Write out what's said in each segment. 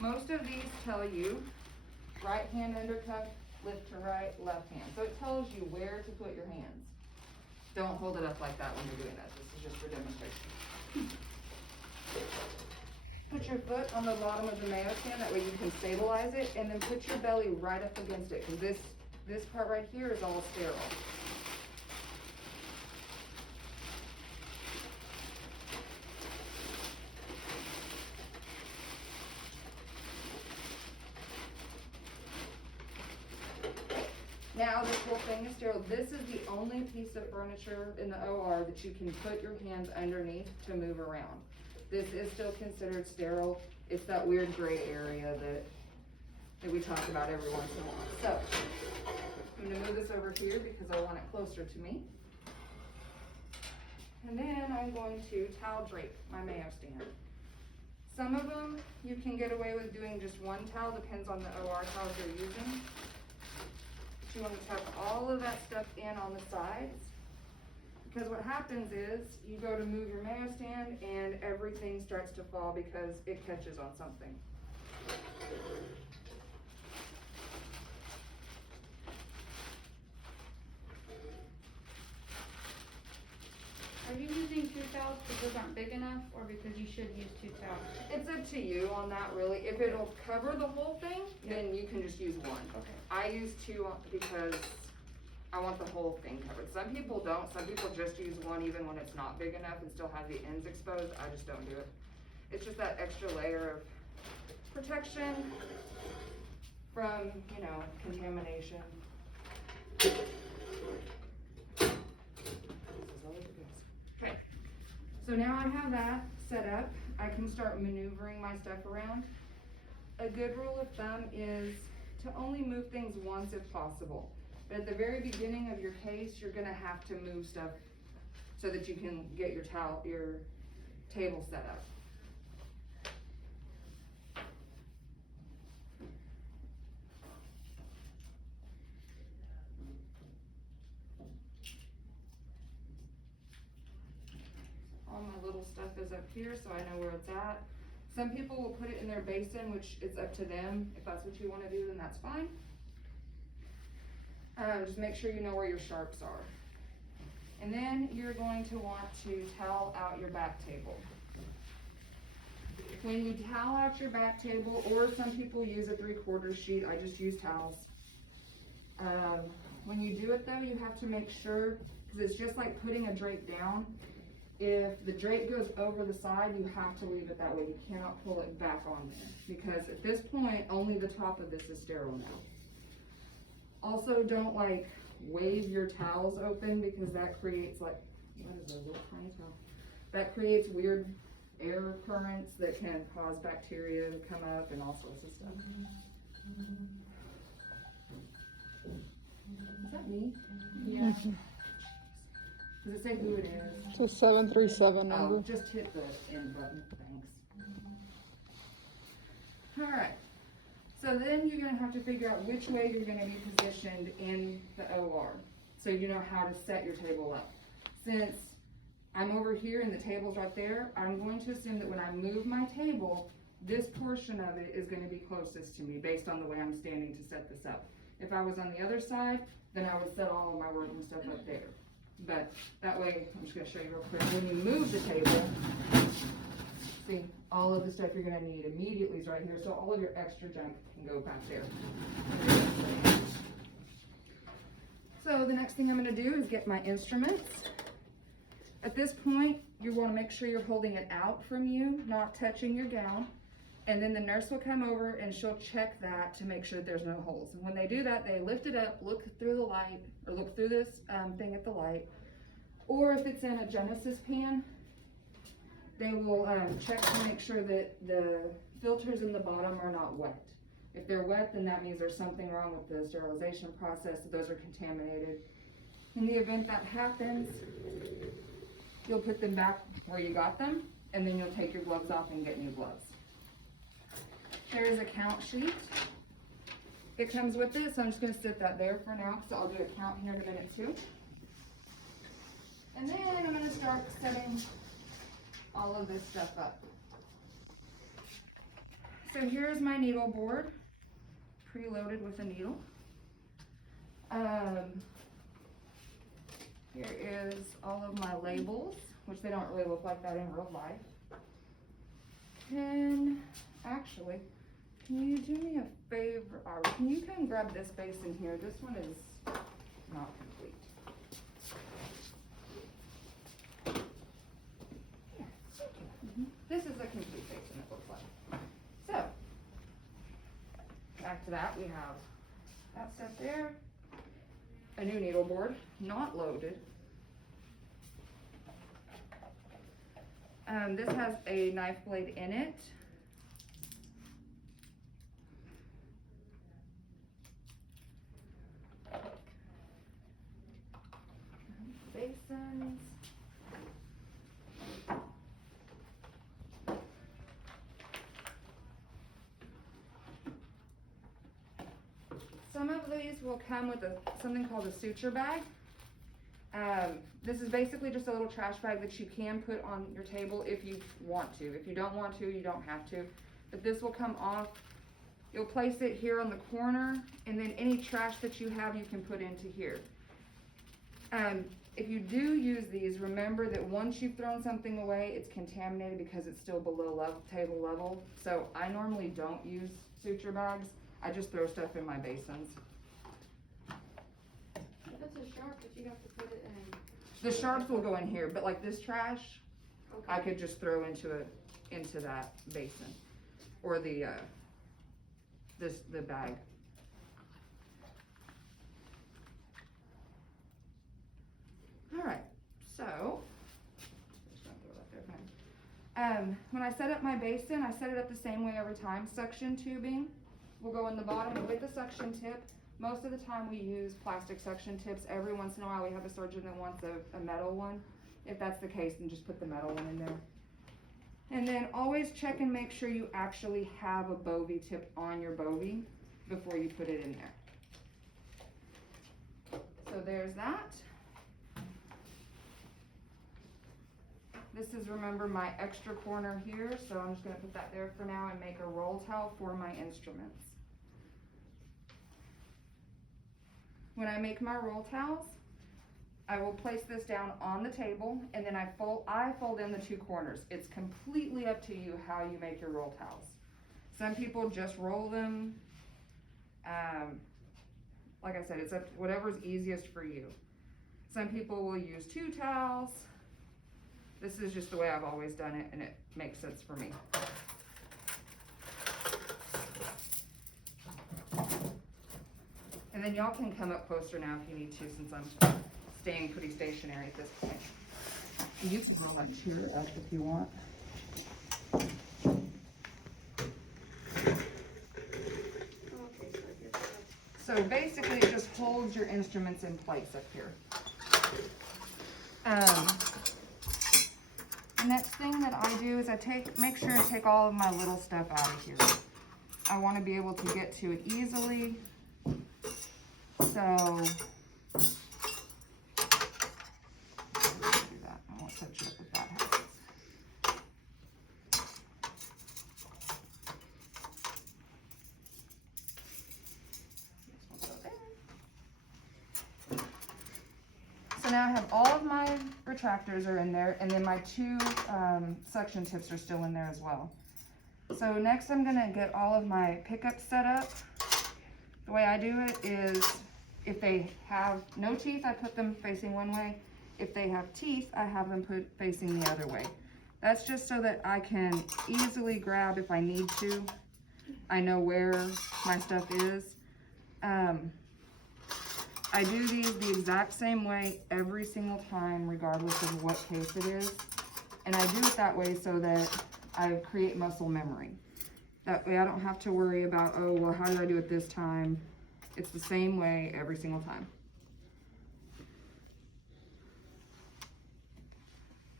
Most of these tell you right hand under cuff, lift to right, left hand. So it tells you where to put your hands. Don't hold it up like that when you're doing this. This is just for demonstration. Put your foot on the bottom of the mayo stand, that way you can stabilize it, and then put your belly right up against it, because this part right here is all sterile. Now this whole thing is sterile. This is the only piece of furniture in the OR that you can put your hands underneath to move around. This is still considered sterile. It's that weird gray area that we talk about every once in a while. So I'm gonna move this over here because I want it closer to me. And then I'm going to towel drape my mayo stand. Some of them you can get away with doing just one towel, depends on the OR towels you're using. But you want to tuck all of that stuff in on the sides, because what happens is you go to move your mayo stand and everything starts to fall because it catches on something. Are you using 2 towels because those aren't big enough, or because you should use 2 towels? It's up to you on that, really. If it'll cover the whole thing, then you can just use one. Okay. I use 2 because I want the whole thing covered. Some people don't. Some people just use one even when it's not big enough and still have the ends exposed. I just don't do it. It's just that extra layer of protection from, you know, contamination. Okay, so now I have that set up. I can start maneuvering my stuff around. A good rule of thumb is to only move things once if possible. But at the very beginning of your case, you're gonna have to move stuff so that you can get your table set up. All my little stuff is up here, so I know where it's at. Some people will put it in their basin, which is up to them. If that's what you want to do, then that's fine. Just make sure you know where your sharps are. And then you're going to want to towel out your back table. When you towel out your back table, or some people use a 3/4 sheet, I just use towels. When you do it though, you have to make sure, because it's just like putting a drape down. If the drape goes over the side, you have to leave it that way. You cannot pull it back on there, because at this point, only the top of this is sterile now. Also, don't like wave your towels open, because that creates like, what is a little tiny towel? That creates weird air currents that can cause bacteria to come up and all sorts of stuff. Is that me? Yeah. Does it say who it is? It's a 737 number. Oh, just hit the end button, thanks. Alright, so then you're gonna have to figure out which way you're gonna be positioned in the OR, so you know how to set your table up. Since I'm over here and the table's right there, I'm going to assume that when I move my table, this portion of it is gonna be closest to me based on the way I'm standing to set this up. If I was on the other side, then I would set all of my working stuff up there. But that way, I'm just gonna show you real quick, when you move the table, see, all of the stuff you're gonna need immediately is right here, so all of your extra junk can go back there. So the next thing I'm gonna do is get my instruments. At this point, you wanna make sure you're holding it out from you, not touching your gown. And then the nurse will come over and she'll check that to make sure that there's no holes. And when they do that, they lift it up, look through the light, or look through this thing at the light. Or if it's in a Genesis pan, they will check to make sure that the filters in the bottom are not wet. If they're wet, then that means there's something wrong with the sterilization process, so those are contaminated. In the event that happens, you'll put them back where you got them, and then you'll take your gloves off and get new gloves. There is a count sheet. It comes with it, so I'm just gonna sit that there for now, because I'll do a count here in a minute too. And then I'm gonna start setting all of this stuff up. So here's my needle board, preloaded with a needle. Here is all of my labels, which they don't really look like that in real life. And actually, can you do me a favor? Can you come grab this basin here? This one is not complete. Here, thank you. This is a complete basin, it looks like. So, back to that, we have that stuff there. A new needle board, not loaded. This has a knife blade in it. Basins. Some of these will come with something called a suture bag. This is basically just a little trash bag that you can put on your table if you want to. If you don't want to, you don't have to. But this will come off. You'll place it here on the corner, and then any trash that you have, you can put into here. If you do use these, remember that once you've thrown something away, it's contaminated because it's still below table level. So I normally don't use suture bags. I just throw stuff in my basins. If it's a sharp, but you have to put it in. The sharps will go in here, but like this trash, Okay. I could just throw into that basin, or the bag. All right, so just gonna throw that there, fine. When I set up my basin, I set it up the same way every time. Suction tubing will go in the bottom with the suction tip. Most of the time we use plastic suction tips. Every once in a while we have a surgeon that wants a metal one. If that's the case, then just put the metal one in there. And then always check and make sure you actually have a Bovie tip on your Bovie before you put it in there. So there's that. This is, remember, my extra corner here, so I'm just gonna put that there for now and make a roll towel for my instruments. When I make my roll towels, I will place this down on the table, and then I fold in the two corners. It's completely up to you how you make your roll towels. Some people just roll them. Like I said, it's up to whatever's easiest for you. Some people will use two towels. This is just the way I've always done it, and it makes sense for me. And then y'all can come up closer now if you need to, since I'm staying pretty stationary at this point. You can roll that chair up if you want. So basically it just holds your instruments in place up here. The next thing that I do is make sure to take all of my little stuff out of here. I want to be able to get to it easily. So do that. I won't touch it if that happens. This will go there. So now I have all of my retractors are in there, and then my two suction tips are still in there as well. So next I'm gonna get all of my pickups set up. The way I do it is, if they have no teeth, I put them facing one way. If they have teeth, I have them put facing the other way. That's just so that I can easily grab if I need to. I know where my stuff is. I do these the exact same way every single time, regardless of what case it is. And I do it that way so that I create muscle memory. That way I don't have to worry about, oh, well, how do I do it this time? It's the same way every single time.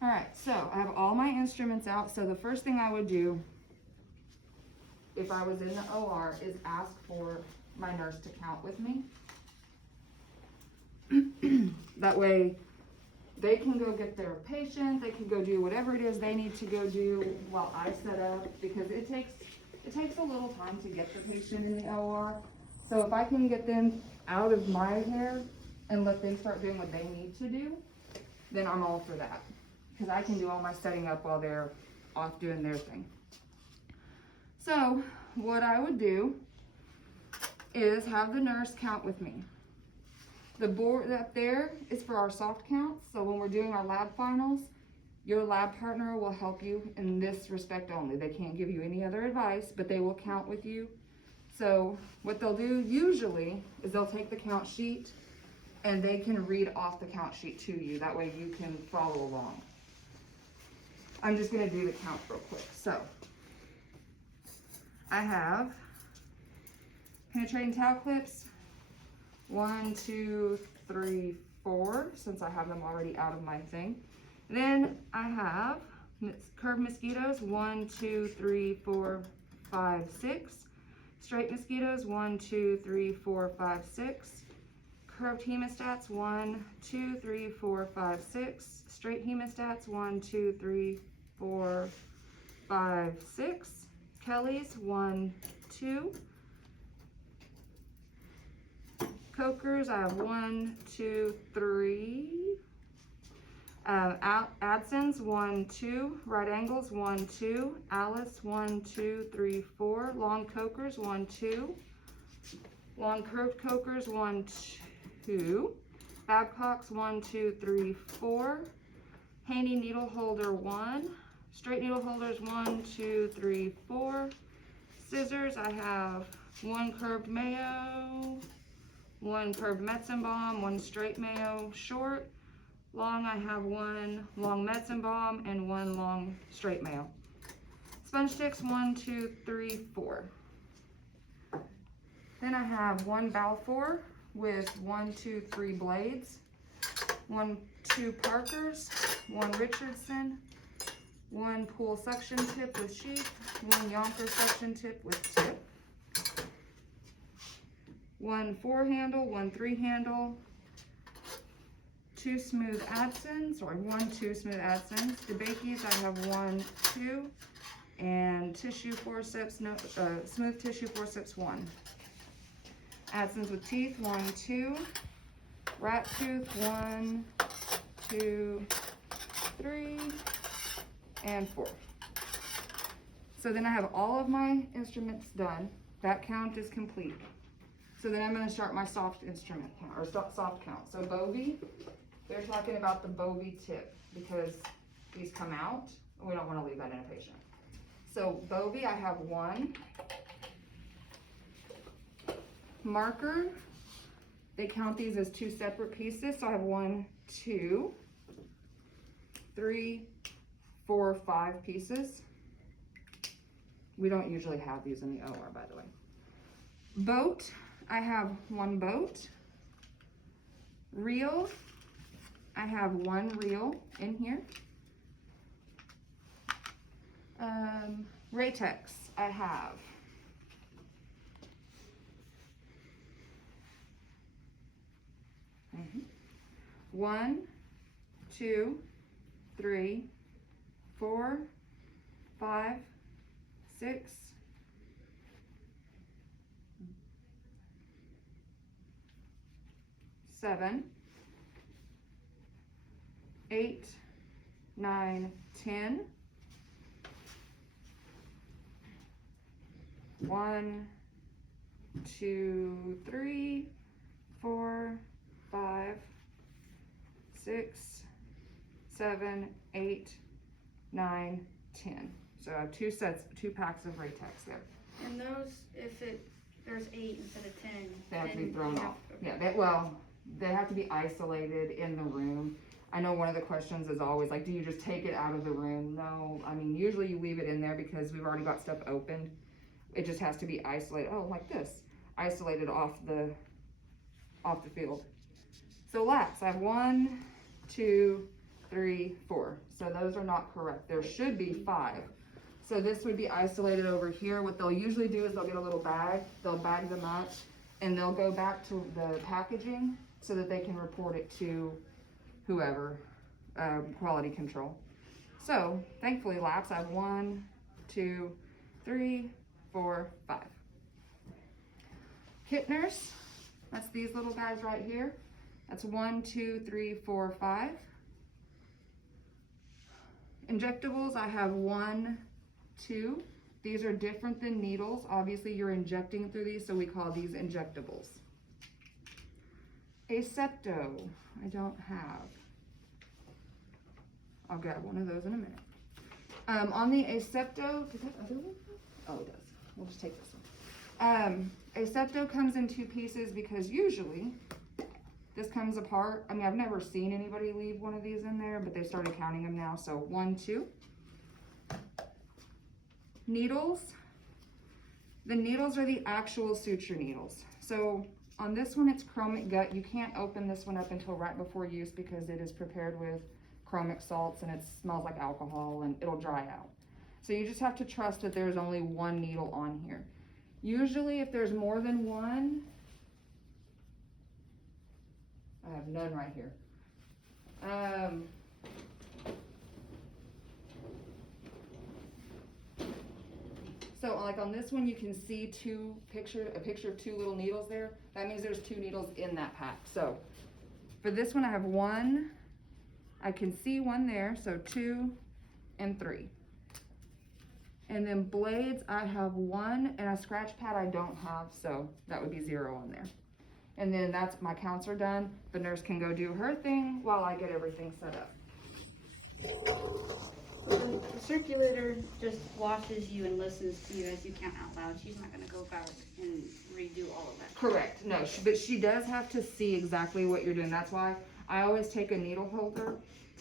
All right, so I have all my instruments out. So the first thing I would do, if I was in the OR, is ask for my nurse to count with me. That way they can go get their patient, they can go do whatever it is they need to go do while I set up, because it takes it takes a little time to get the patient in the OR. So if I can get them out of my hair and let them start doing what they need to do, then I'm all for that. Because I can do all my setting up while they're off doing their thing. So what I would do is have the nurse count with me. The board up there is for our soft counts. So when we're doing our lab finals, your lab partner will help you in this respect only. They can't give you any other advice, but they will count with you. So what they'll do usually is they'll take the count sheet and they can read off the count sheet to you. That way you can follow along. I'm just gonna do the count real quick. So I have penetrating towel clips, 1, 2, 3, 4, since I have them already out of my thing. Then I have curved mosquitoes, 1, 2, 3, 4, 5, 6. Straight mosquitoes, 1, 2, 3, 4, 5, 6. Curved hemostats, 1, 2, 3, 4, 5, 6. Straight hemostats, 1, 2, 3, 4, 5, 6. Kelly's, 1, 2. Cokers, I have 1, 2, 3. Adsons, 1, 2. Right angles, 1, 2. Alice, 1, 2, 3, 4. Long cokers, 1, 2. Long curved cokers, 1, 2. Babcocks, 1, 2, 3, 4. Handy needle holder, 1. Straight needle holders, 1, 2, 3, 4. Scissors, I have 1 curved Mayo, 1 curved Metzenbaum, 1 straight Mayo short. Long, I have 1 long Metzenbaum and 1 long straight Mayo. Sponge sticks, 1, 2, 3, 4. Then I have 1 Balfour with 1, 2, 3 blades, 1, 2 Parkers, 1 Richardson, 1 Pool suction tip with sheath, 1 Yonker suction tip with tip, 1 4 handle, 1 3 handle, 2 smooth Adsons, or 1, 2 smooth Adsons. DeBakey's, I have 1, 2, and tissue forceps, no, smooth tissue forceps, 1. Adsons with teeth, 1, 2. Rat tooth, 1, 2, 3, and 4. So then I have all of my instruments done. That count is complete. So then I'm going to start my soft instrument count, or soft count. So Bovie, they're talking about the Bovie tip because these come out. We don't want to leave that in a patient. So Bovie, I have 1. Marker, they count these as 2 separate pieces. So I have 1, 2, 3, 4, 5 pieces. We don't usually have these in the OR, by the way. Boat, I have 1 boat. Reel, I have 1 reel in here. Ratex, I have 1, 2, 3, 4, 5, 6, 7, 8, 9, 10. 1, 2, 3, 4, 5, 6, 7, 8, 9, 10. So I have 2 packs of Ratex there. And those, if there's 8 instead of 10, They have to be then thrown you off. okay. Yeah, they have to be isolated in the room. I know one of the questions is always like, do you just take it out of the room? No, I mean, usually you leave it in there because we've already got stuff opened. It just has to be isolated. Oh, like this, isolated off the field. So laps, I have 1, 2, 3, 4. So those are not correct. There should be 5. So this would be isolated over here. What they'll usually do is they'll get a little bag, they'll bag them up, and they'll go back to the packaging so that they can report it to whoever, quality control. So thankfully laps, I have 1, 2, 3, 4, 5. Kittners, that's these little guys right here. That's 1, 2, 3, 4, 5. Injectables, I have 1, 2. These are different than needles. Obviously, you're injecting through these, so we call these injectables. Asepto, I don't have. I'll grab one of those in a minute. On the Asepto, does that other one? Oh, it does. We'll just take this one. Asepto comes in 2 pieces because usually this comes apart. I mean, I've never seen anybody leave one of these in there, but they started counting them now. So 1, 2. Needles. The needles are the actual suture needles. So on this one, it's chromic gut. You can't open this one up until right before use because it is prepared with chromic salts and it smells like alcohol and it'll dry out. So you just have to trust that there's only 1 needle on here. Usually if there's more than 1, I have none right here. So like on this one, you can see a picture of 2 little needles there. That means there's 2 needles in that pack. So for this one, I have 1. I can see 1 there, so 2 and 3. And then blades, I have 1, and a scratch pad I don't have, so that would be 0 on there. And then that's, my counts are done. The nurse can go do her thing while I get everything set up. The circulator just watches you and listens to you as you count out loud. She's not gonna go back and redo all of that. Correct, no, but she does have to see exactly what you're doing. That's why I always take a needle holder,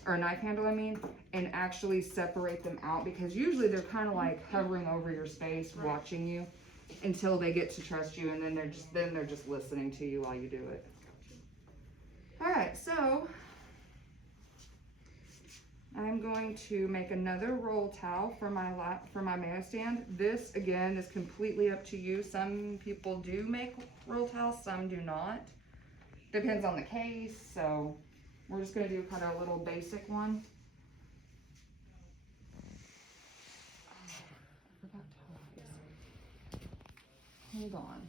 or a knife handle I mean, and actually separate them out because usually they're kind of like hovering over your space, watching you until they get to trust you, and then they're just listening to you while you do it. All right, so I'm going to make another roll towel for my Mayo stand. This again is completely up to you. Some people do make roll towels, some do not. Depends on the case, so we're just gonna do kind of a little basic one. I forgot to hold on.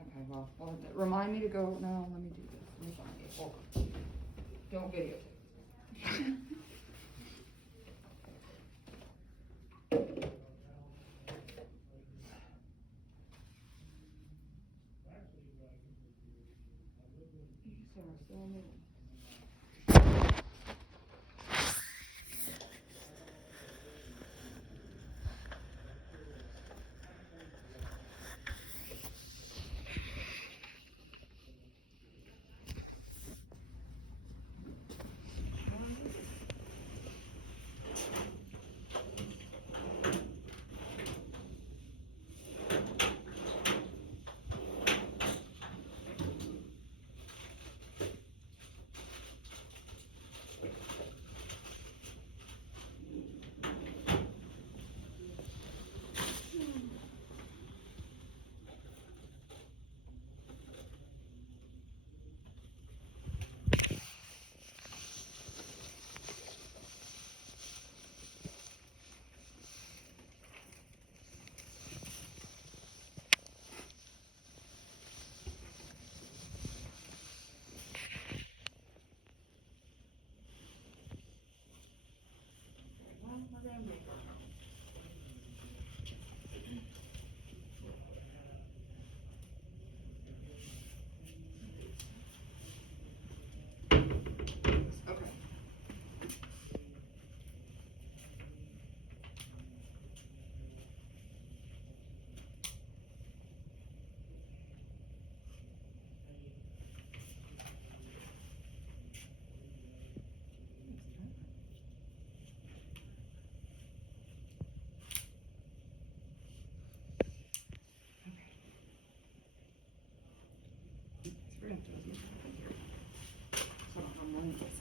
Okay, well, remind me to go. No, let me do this. Let me find it. Hold on. Don't videotape.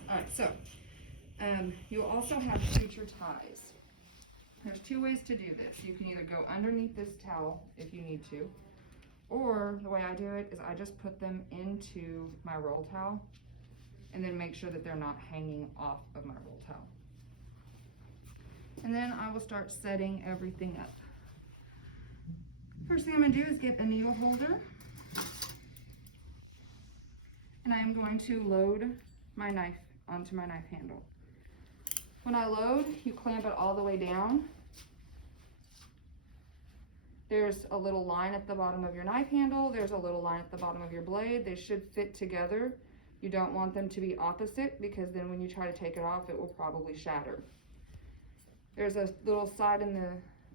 Alright, so you'll also have suture ties. There's 2 ways to do this. You can either go underneath this towel if you need to, Or the way I do it is I just put them into my roll towel and then make sure that they're not hanging off of my roll towel. And then I will start setting everything up. First thing I'm gonna do is get a needle holder. And I am going to load my knife onto my knife handle. When I load, you clamp it all the way down. There's a little line at the bottom of your knife handle. There's a little line at the bottom of your blade. They should fit together. You don't want them to be opposite because then when you try to take it off, it will probably shatter. There's a little side in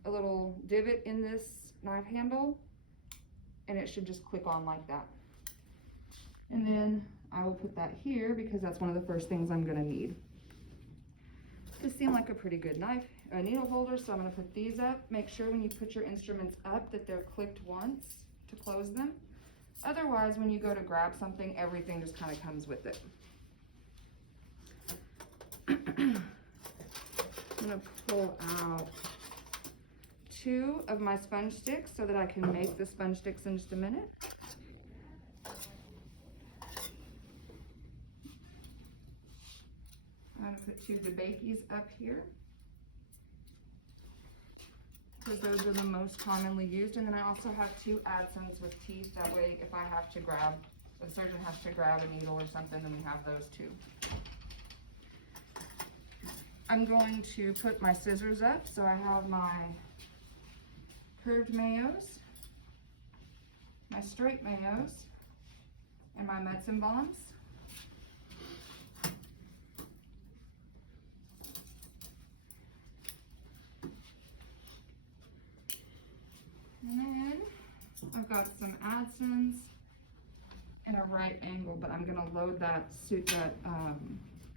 a little divot in this knife handle, and it should just click on like that. And then I will put that here because that's one of the first things I'm gonna need. This seemed like a pretty good needle holder, so I'm gonna put these up. Make sure when you put your instruments up that they're clicked once to close them. Otherwise, when you go to grab something, everything just kind of comes with it. I'm gonna pull out 2 of my sponge sticks so that I can make the sponge sticks in just a minute. I'm gonna put 2 DeBakey's up here because those are the most commonly used. And then I also have 2 Adsons with teeth. That way, if I have to grab, if the surgeon has to grab a needle or something, then we have those too. I'm going to put my scissors up. So I have my curved mayos, my straight mayos, and my Medicine Bombs. And then I've got some Adsons and a right angle, but I'm gonna load that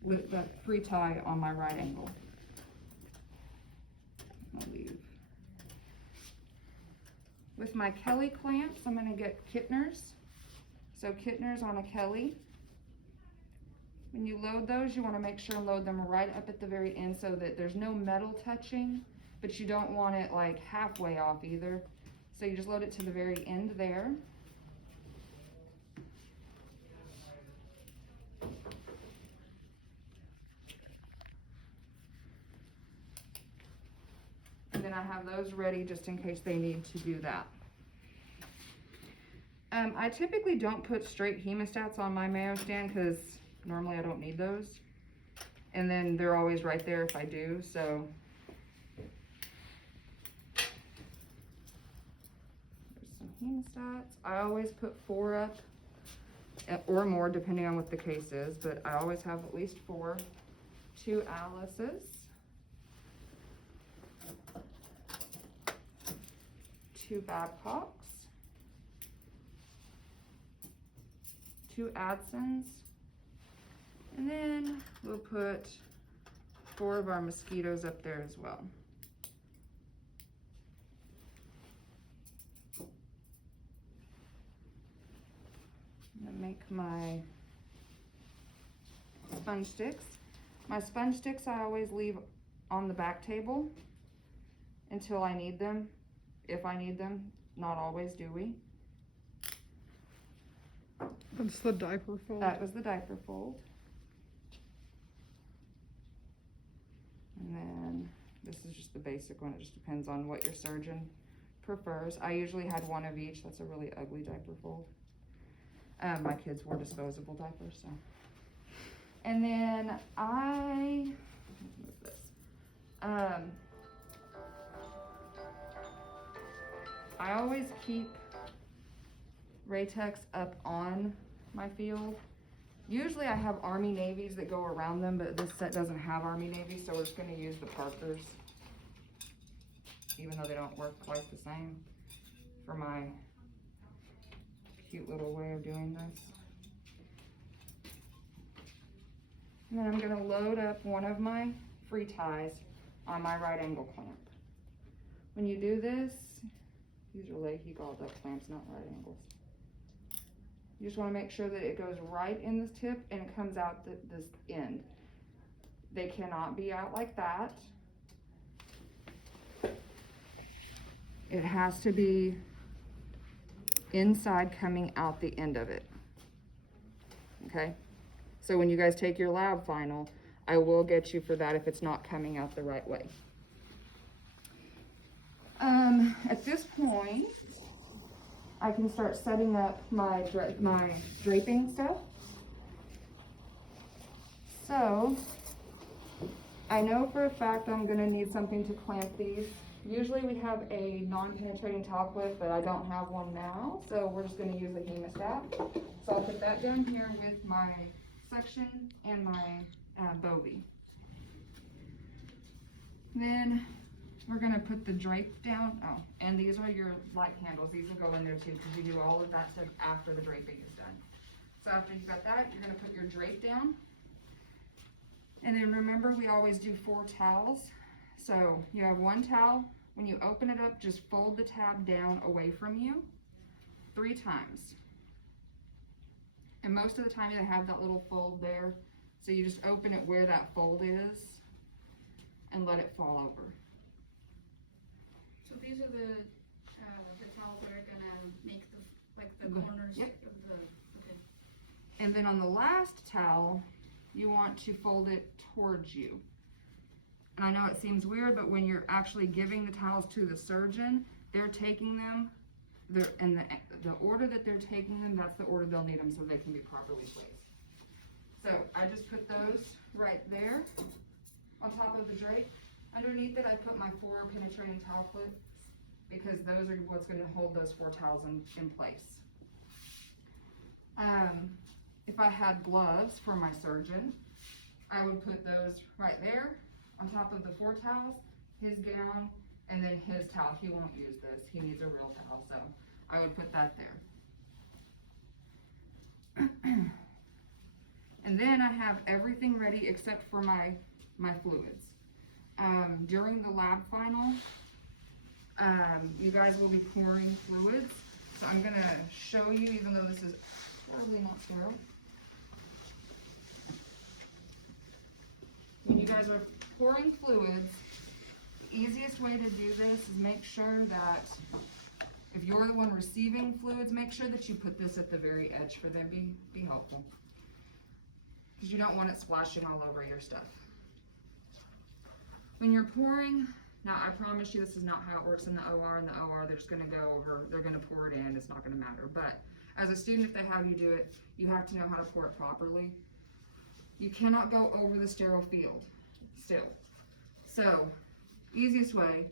with that free tie on my right angle. I'll leave. With my Kelly clamps, I'm gonna get Kittners. So Kittners on a Kelly. When you load those, you wanna make sure and load them right up at the very end so that there's no metal touching, but you don't want it like halfway off either. So you just load it to the very end there. And then I have those ready just in case they need to do that. I typically don't put straight hemostats on my Mayo stand because normally I don't need those. And then they're always right there if I do, so. There's some hemostats. I always put 4 up or more depending on what the case is, but I always have at least 4. 2 Alice's. 2 Babcocks, 2 Adsons, and then we'll put 4 of our mosquitoes up there as well. I'm gonna make my sponge sticks. My sponge sticks I always leave on the back table until I need them. If I need them, not always do we. That's the diaper fold. That was the diaper fold. And then this is just the basic one. It just depends on what your surgeon prefers. I usually had 1 of each. That's a really ugly diaper fold. My kids wore disposable diapers, so. And then let's move this. I always keep Raytex up on my field. Usually I have Army Navies that go around them, but this set doesn't have Army Navies, so we're just gonna use the Parkers, even though they don't work quite the same, for my cute little way of doing this. And then I'm gonna load up 1 of my free ties on my right angle clamp. When you do this, these are Leahy galled up clamps, not right angles. You just want to make sure that it goes right in this tip and it comes out this end. They cannot be out like that. It has to be inside coming out the end of it. Okay? So when you guys take your lab final, I will get you for that if it's not coming out the right way. At this point, I can start setting up my draping stuff. So, I know for a fact I'm gonna need something to clamp these. Usually we have a non-penetrating towel clip, but I don't have one now, so we're just gonna use a hemostat. So I'll put that down here with my section and my Bovie. Then we're gonna put the drape down. Oh, and these are your light handles. These will go in there too, because you do all of that stuff after the draping is done. So after you've got that, you're gonna put your drape down. And then remember, we always do 4 towels. So you have 1 towel. When you open it up, just fold the tab down away from you 3 times. And most of the time you have that little fold there. So you just open it where that fold is and let it fall over. So these are the towels that are gonna make the Go- corners yep. of the, okay. And then on the last towel, you want to fold it towards you. And I know it seems weird, but when you're actually giving the towels to the surgeon, they're taking them, and the order that they're taking them, that's the order they'll need them so they can be properly placed. So I just put those right there on top of the drape. Underneath it, I put my 4 penetrating towel clips because those are what's going to hold those 4 towels in place. If I had gloves for my surgeon, I would put those right there on top of the 4 towels, his gown, and then his towel. He won't use this. He needs a real towel, so I would put that there. And then I have everything ready except for my fluids. During the lab final, you guys will be pouring fluids. So I'm gonna show you, even though this is probably not sterile. When you guys are pouring fluids, the easiest way to do this is make sure that if you're the one receiving fluids, make sure that you put this at the very edge for them. Be helpful. Because you don't want it splashing all over your stuff. When you're pouring, now I promise you this is not how it works in the OR. In the OR, they're just gonna go over, they're gonna pour it in, it's not gonna matter. But as a student, if they have you do it, you have to know how to pour it properly. You cannot go over the sterile field still. So, easiest way,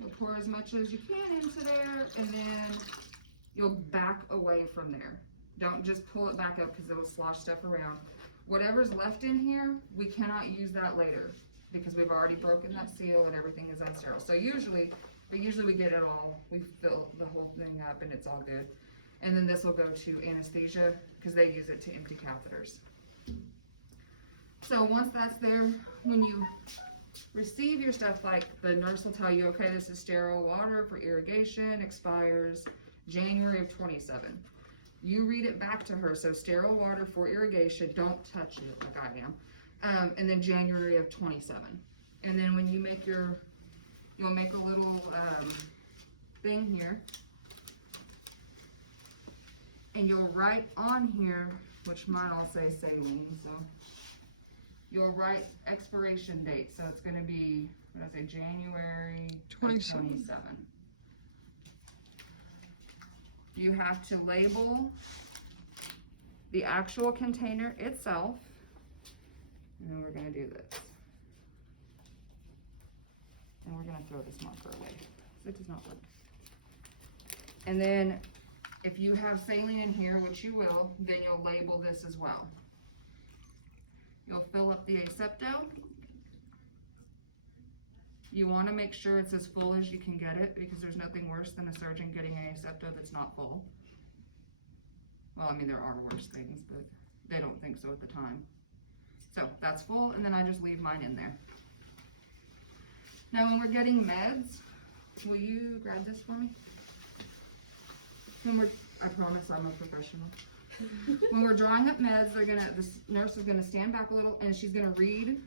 you'll pour as much as you can into there, and then you'll back away from there. Don't just pull it back up because it'll slosh stuff around. Whatever's left in here, we cannot use that later because we've already broken that seal and everything is unsterile. So usually we get it all, we fill the whole thing up and it's all good. And then this will go to anesthesia because they use it to empty catheters. So once that's there, when you receive your stuff, like the nurse will tell you, okay, this is sterile water for irrigation, expires January of 27. You read it back to her, so sterile water for irrigation, don't touch it like I am. And then January of 27. And then when you make you'll make a little thing here. And you'll write on here, which mine all say saline, so you'll write expiration date. So it's gonna be, what did I say, January 27. You have to label the actual container itself. And then we're gonna do this. And we're gonna throw this marker away, because it does not work. And then, if you have saline in here, which you will, then you'll label this as well. You'll fill up the asepto. You wanna make sure it's as full as you can get it, because there's nothing worse than a surgeon getting an asepto that's not full. Well, I mean, there are worse things, but they don't think so at the time. So that's full, and then I just leave mine in there. Now when we're getting meds, will you grab this for me? I promise I'm a professional. When we're drawing up meds, this nurse is gonna stand back a little and she's gonna read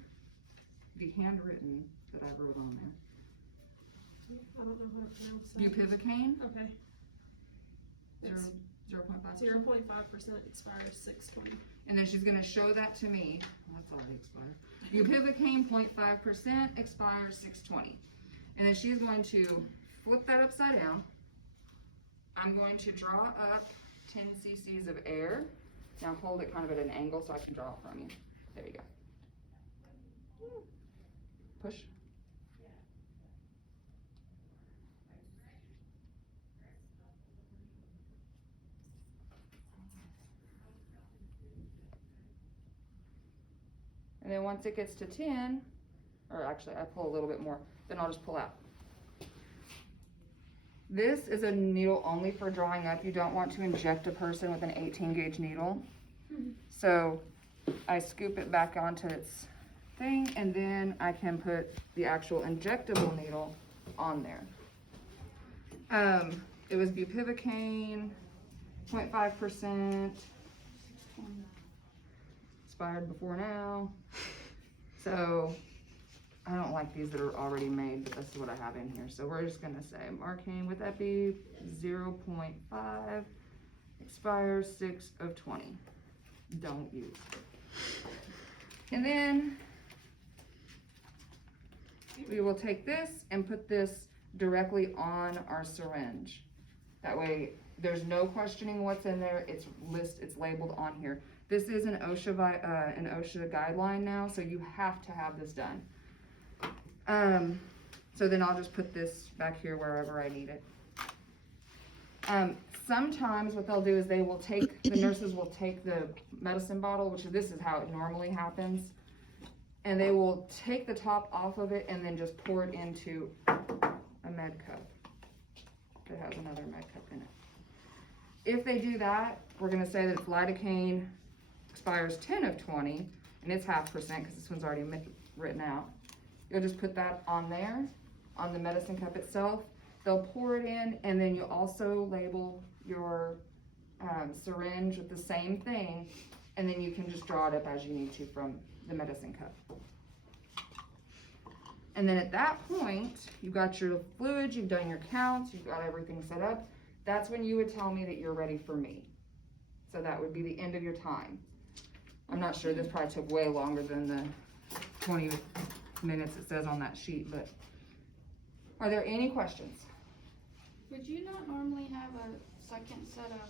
the handwritten that I wrote on there. I don't know how to pronounce that. Bupivacaine, Okay. It's 0.5%. 0.5% expires 6/20. And then she's gonna show that to me. Well, that's already expired. Bupivacaine 0.5% expires 6/20. And then she's going to flip that upside down. I'm going to draw up 10 cc's of air. Now hold it kind of at an angle so I can draw it from you. There you go. Push. And then once it gets to 10, or actually I pull a little bit more, then I'll just pull out. This is a needle only for drawing up. You don't want to inject a person with an 18 gauge needle. So I scoop it back onto its thing and then I can put the actual injectable needle on there. It was bupivacaine, 0.5%, expired before now. So I don't like these that are already made, but this is what I have in here. So we're just gonna say Marcaine with Epi, 0.5, expires 6/20. Don't use. And then we will take this and put this directly on our syringe. That way there's no questioning what's in there. It's labeled on here. This is an OSHA guideline now, so you have to have this done. So then I'll just put this back here wherever I need it. Sometimes what they'll do is the nurses will take the medicine bottle, which this is how it normally happens, and they will take the top off of it and then just pour it into a med cup that has another med cup in it. If they do that, we're gonna say that it's lidocaine, expires 10/20, and it's 0.5% because this one's already written out. You'll just put that on there, on the medicine cup itself. They'll pour it in, and then you also label your syringe with the same thing, and then you can just draw it up as you need to from the medicine cup. And then at that point, you've got your fluids, you've done your counts, you've got everything set up. That's when you would tell me that you're ready for me. So that would be the end of your time. I'm not sure, this probably took way longer than the 20 minutes it says on that sheet, but are there any questions? Would you not normally have a second set of